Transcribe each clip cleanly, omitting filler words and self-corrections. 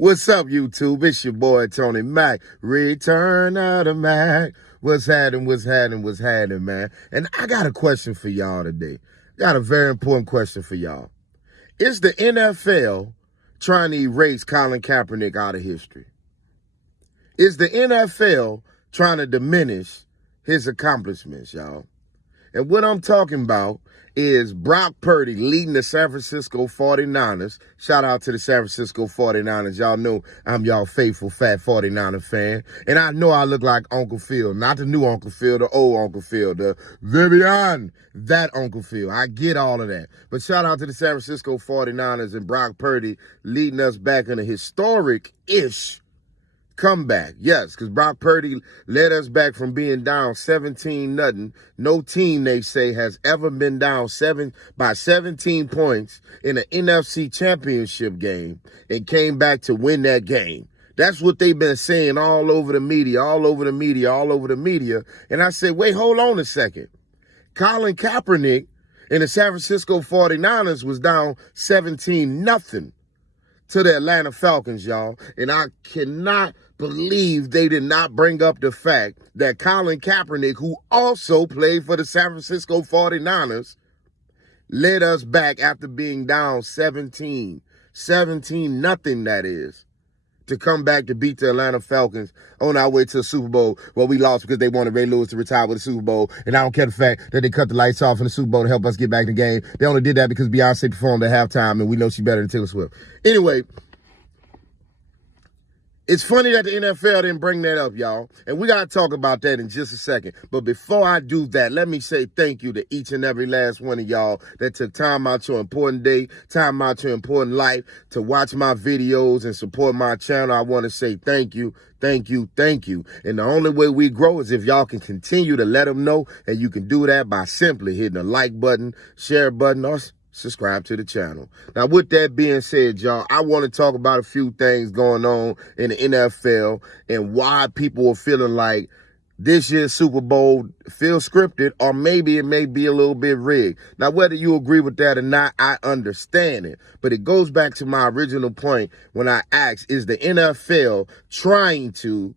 What's up, YouTube? It's your boy, Tony Mack. Return of the Mack. What's happening, man? And I got a question for y'all today. Got a very important question for y'all. Is the NFL trying to erase Colin Kaepernick out of history? Is the NFL trying to diminish his accomplishments, y'all? And what I'm talking about is Brock Purdy leading the San Francisco 49ers. Shout out to the San Francisco 49ers. Y'all know I'm y'all faithful fat 49er fan. And I know I look like Uncle Phil. Not the new Uncle Phil, the old Uncle Phil, the Vivian, that Uncle Phil. I get all of that. But shout out to the San Francisco 49ers and Brock Purdy leading us back in a historic-ish comeback. Yes, because Brock Purdy led us back from being down 17-0. No team, they say, has ever been down by 17 points in an NFC Championship game and came back to win that game. That's what they've been saying all over the media. And I said, wait, hold on a second. Colin Kaepernick and the San Francisco 49ers was down 17-0 to the Atlanta Falcons, y'all. And I cannot believe they did not bring up the fact that Colin Kaepernick, who also played for the San Francisco 49ers, led us back after being down 17-0, that is, to come back to beat the Atlanta Falcons on our way to the Super Bowl. Well, we lost because they wanted Ray Lewis to retire with the Super Bowl. And I don't care the fact that they cut the lights off in the Super Bowl to help us get back in the game. They only did that because Beyonce performed at halftime, and we know she's better than Taylor Swift. Anyway, it's funny that the NFL didn't bring that up, y'all. And we got to talk about that in just a second. But before I do that, let me say thank you to each and every last one of y'all that took time out your important day, time out your important life to watch my videos and support my channel. I want to say thank you. And the only way we grow is if y'all can continue to let them know. And you can do that by simply hitting the like button, share button, or subscribe to the channel. Now, with that being said, y'all, I want to talk about a few things going on in the NFL and why people are feeling like this year's Super Bowl feels scripted, or maybe it may be a little bit rigged. Now, whether you agree with that or not, I understand it. But it goes back to my original point when I asked, is the NFL trying to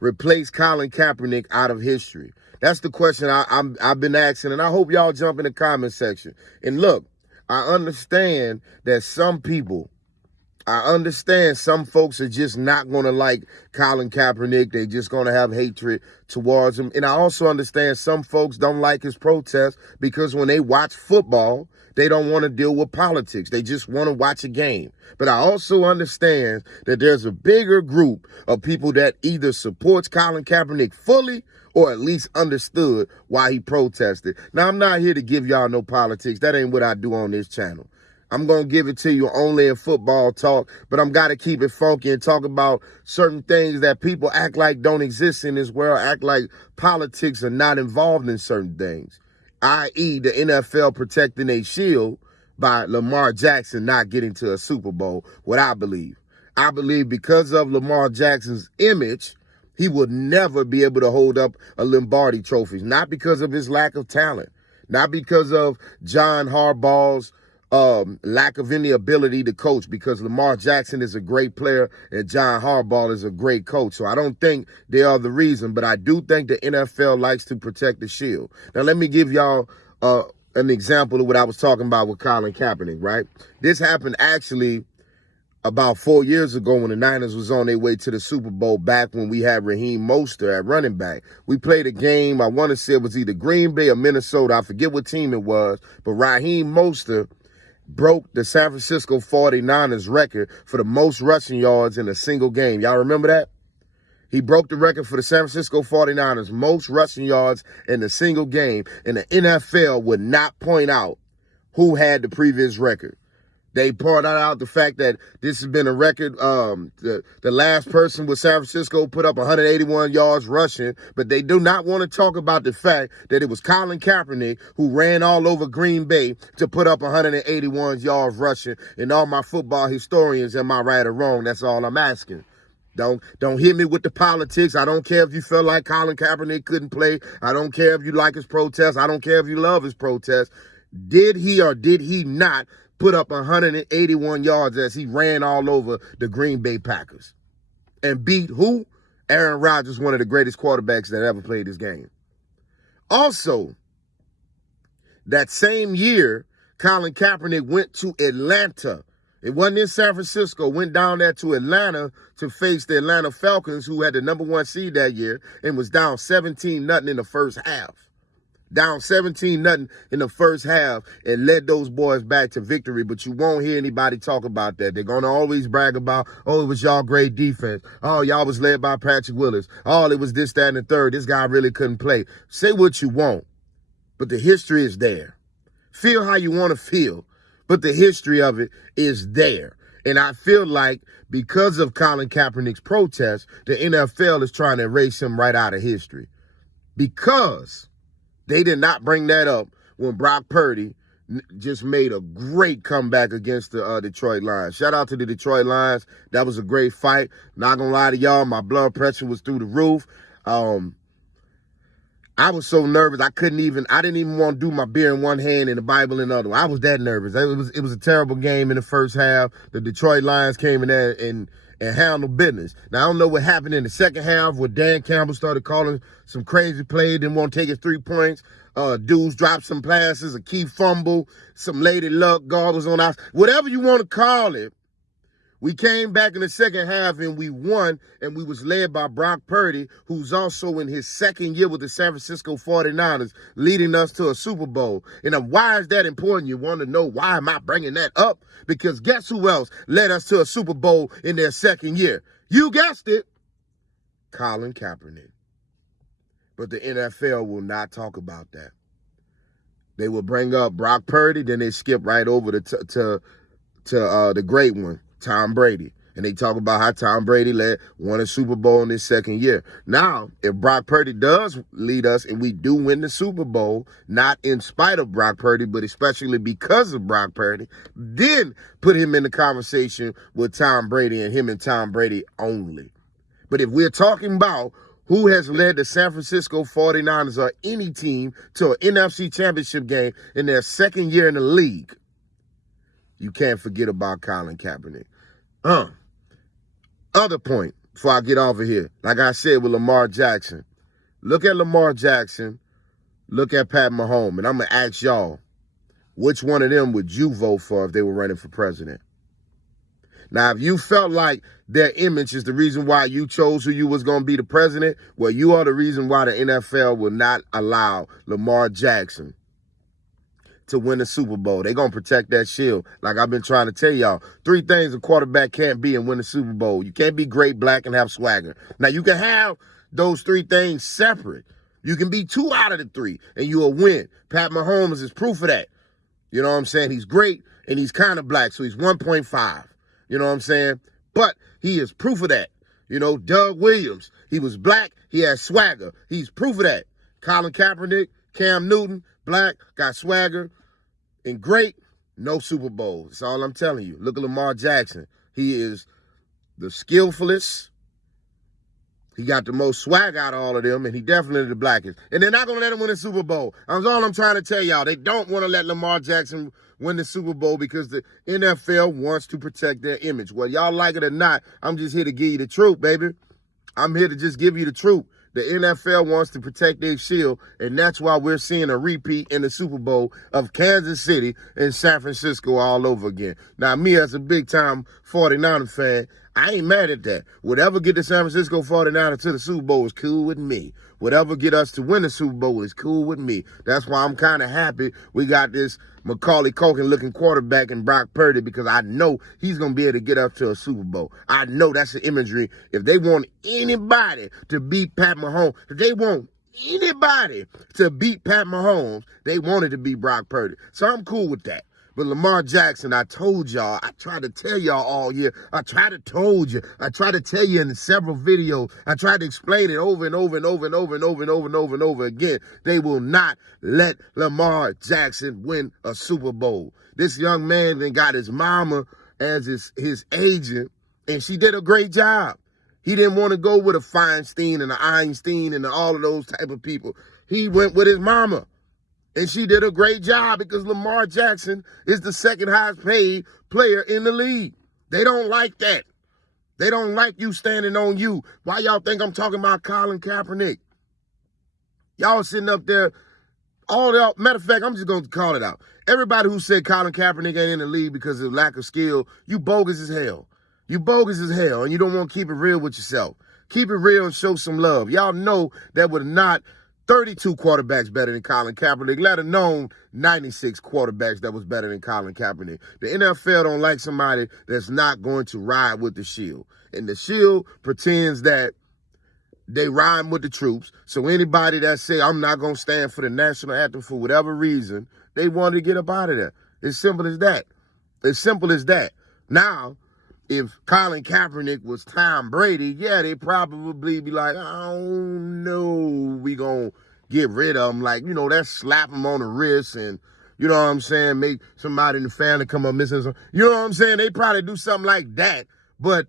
replace Colin Kaepernick out of history? That's the question I've been asking, and I hope y'all jump in the comment section. And look, I understand that some folks are just not going to like Colin Kaepernick. They're just going to have hatred towards him. And I also understand some folks don't like his protests because when they watch football, they don't want to deal with politics. They just want to watch a game. But I also understand that there's a bigger group of people that either supports Colin Kaepernick fully or at least understood why he protested. Now, I'm not here to give y'all no politics. That ain't what I do on this channel. I'm going to give it to you only in football talk, but I'm got to keep it funky and talk about certain things that people act like don't exist in this world, act like politics are not involved in certain things, i.e. the NFL protecting a shield by Lamar Jackson not getting to a Super Bowl, what I believe. I believe because of Lamar Jackson's image, he would never be able to hold up a Lombardi trophy, not because of his lack of talent, not because of John Harbaugh's lack of any ability to coach, because Lamar Jackson is a great player and John Harbaugh is a great coach. So I don't think they are the reason, but I do think the NFL likes to protect the shield. Now, let me give y'all an example of what I was talking about with Colin Kaepernick, right? This happened actually about 4 years ago when the Niners was on their way to the Super Bowl, back when we had Raheem Mostert at running back. We played a game, I want to say it was either Green Bay or Minnesota. I forget what team it was, but Raheem Mostert broke the San Francisco 49ers record for the most rushing yards in a single game. Y'all remember that? He broke the record for the San Francisco 49ers, most rushing yards in a single game, and the NFL would not point out who had the previous record. They pointed out the fact that this has been a record. The last person with San Francisco put up 181 yards rushing, but they do not want to talk about the fact that it was Colin Kaepernick who ran all over Green Bay to put up 181 yards rushing. And all my football historians, am I right or wrong? That's all I'm asking. Don't hit me with the politics. I don't care if you felt like Colin Kaepernick couldn't play. I don't care if you like his protest. I don't care if you love his protest. Did he or did he not put up 181 yards as he ran all over the Green Bay Packers and beat who? Aaron Rodgers, one of the greatest quarterbacks that ever played this game. Also, that same year, Colin Kaepernick went to Atlanta. It wasn't in San Francisco. Went down there to Atlanta to face the Atlanta Falcons, who had the #1 seed that year, and was down 17-0 in the first half. Down 17-0 in the first half and led those boys back to victory. But you won't hear anybody talk about that. They're going to always brag about, oh, it was y'all great defense. Oh, y'all was led by Patrick Willis. Oh, it was this, that, and the third. This guy really couldn't play. Say what you want, but the history is there. Feel how you want to feel, but the history of it is there. And I feel like because of Colin Kaepernick's protest, the NFL is trying to erase him right out of history. Because they did not bring that up when Brock Purdy just made a great comeback against the Detroit Lions. Shout out to the Detroit Lions. That was a great fight. Not gonna lie to y'all, my blood pressure was through the roof. I was so nervous I didn't even want to do my beer in one hand and the Bible in the other. I was that nervous. It was a terrible game in the first half. The Detroit Lions came in there and handled business. Now, I don't know what happened in the second half where Dan Campbell started calling some crazy play, didn't want to take his 3 points. Dudes dropped some passes, a key fumble, some lady luck, God was on us. Whatever you want to call it, we came back in the second half and we won, and we was led by Brock Purdy, who's also in his second year with the San Francisco 49ers, leading us to a Super Bowl. And why is that important? You want to know why am I bringing that up? Because guess who else led us to a Super Bowl in their second year? You guessed it, Colin Kaepernick. But the NFL will not talk about that. They will bring up Brock Purdy, then they skip right over to the great one, Tom Brady. And they talk about how Tom Brady won a Super Bowl in his second year. Now, if Brock Purdy does lead us and we do win the Super Bowl, not in spite of Brock Purdy, but especially because of Brock Purdy, then put him in the conversation with Tom Brady and him and Tom Brady only. But if we're talking about who has led the San Francisco 49ers or any team to an NFC Championship game in their second year in the league, you can't forget about Colin Kaepernick. Other point, before I get off of here, like I said with Lamar Jackson, look at Lamar Jackson, look at Pat Mahomes, and I'm going to ask y'all, which one of them would you vote for if they were running for president? Now, if you felt like their image is the reason why you chose who you was going to be the president, well, you are the reason why the NFL will not allow Lamar Jackson to win the Super Bowl. They're going to protect that shield. Like I've been trying to tell y'all, 3 things a quarterback can't be and win the Super Bowl. You can't be great, black, and have swagger. Now, you can have those 3 things separate. You can be 2 out of the 3, and you'll win. Pat Mahomes is proof of that. You know what I'm saying? He's great, and he's kind of black, so he's 1.5. You know what I'm saying? But he is proof of that. You know, Doug Williams, he was black, he had swagger. He's proof of that. Colin Kaepernick, Cam Newton, black, got swagger, and great, no Super Bowl. That's all I'm telling you. Look at Lamar Jackson. He is the skillfulest. He got the most swag out of all of them, and he definitely the blackest. And they're not going to let him win a Super Bowl. That's all I'm trying to tell y'all. They don't want to let Lamar Jackson win the Super Bowl because the NFL wants to protect their image. Whether y'all like it or not, I'm just here to give you the truth, baby. I'm here to just give you the truth. The NFL wants to protect their shield, and that's why we're seeing a repeat in the Super Bowl of Kansas City and San Francisco all over again. Now, me as a big-time 49er fan, I ain't mad at that. Whatever get the San Francisco 49ers to the Super Bowl is cool with me. Whatever get us to win the Super Bowl is cool with me. That's why I'm kind of happy we got this Macaulay Culkin-looking quarterback in Brock Purdy, because I know he's going to be able to get up to a Super Bowl. I know that's the imagery. If they want anybody to beat Pat Mahomes, if they want anybody to beat Pat Mahomes, they wanted to beat Brock Purdy. So I'm cool with that. But Lamar Jackson, I told y'all, I tried to tell y'all all year. I tried to told you. I tried to tell you in several videos. I tried to explain it over and over and over and over and over and over and over and over again. They will not let Lamar Jackson win a Super Bowl. This young man then got his mama as his agent, and she did a great job. He didn't want to go with a Feinstein and an Einstein and all of those type of people. He went with his mama. And she did a great job because Lamar Jackson is the second highest paid player in the league. They don't like that. They don't like you standing on you. Why y'all think I'm talking about Colin Kaepernick? Y'all sitting up there, matter of fact, I'm just going to call it out. Everybody who said Colin Kaepernick ain't in the league because of lack of skill, you bogus as hell. You bogus as hell, and you don't want to keep it real with yourself. Keep it real and show some love. Y'all know that were not 32 quarterbacks better than Colin Kaepernick, let alone 96 quarterbacks that was better than Colin Kaepernick. The NFL don't like somebody that's not going to ride with the shield. And the shield pretends that they rhyme with the troops. So anybody that say, I'm not going to stand for the national anthem for whatever reason, they want to get up out of there. It's simple as that. It's simple as that. Now, if Colin Kaepernick was Tom Brady, yeah, they probably be like, I don't know, we gonna get rid of him. Like, that's slap him on the wrist and, you know what I'm saying, make somebody in the family come up missing something. You know what I'm saying? They probably do something like that, but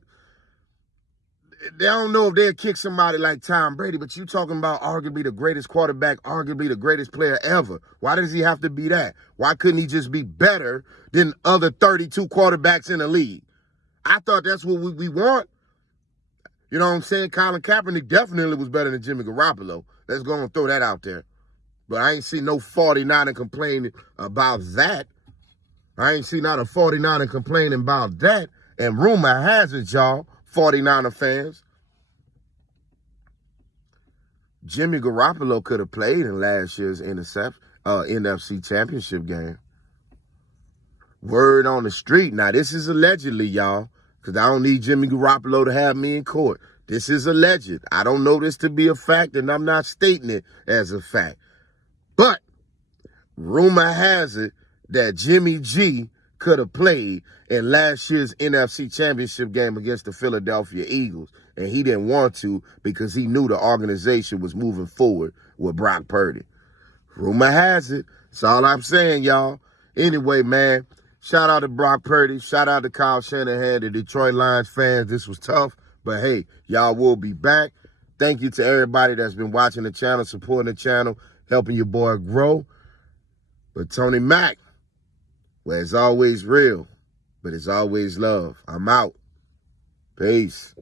they don't know if they'll kick somebody like Tom Brady. But you talking about arguably the greatest quarterback, arguably the greatest player ever. Why does he have to be that? Why couldn't he just be better than other 32 quarterbacks in the league? I thought that's what we want. You know what I'm saying? Colin Kaepernick definitely was better than Jimmy Garoppolo. Let's go and throw that out there. But I ain't seen no 49er complaining about that. I ain't seen not a 49er complaining about that. And rumor has it, y'all, 49er fans, Jimmy Garoppolo could have played in last year's NFC Championship game. Word on the street. Now, this is allegedly, y'all, because I don't need Jimmy Garoppolo to have me in court. This is alleged. I don't know this to be a fact, and I'm not stating it as a fact. But rumor has it that Jimmy G could have played in last year's NFC Championship game against the Philadelphia Eagles, and he didn't want to because he knew the organization was moving forward with Brock Purdy. Rumor has it. That's all I'm saying, y'all. Anyway, man, shout out to Brock Purdy. Shout out to Kyle Shanahan, the Detroit Lions fans. This was tough, but hey, y'all will be back. Thank you to everybody that's been watching the channel, supporting the channel, helping your boy grow. But Tony Mack, where it's always real, but it's always love. I'm out. Peace.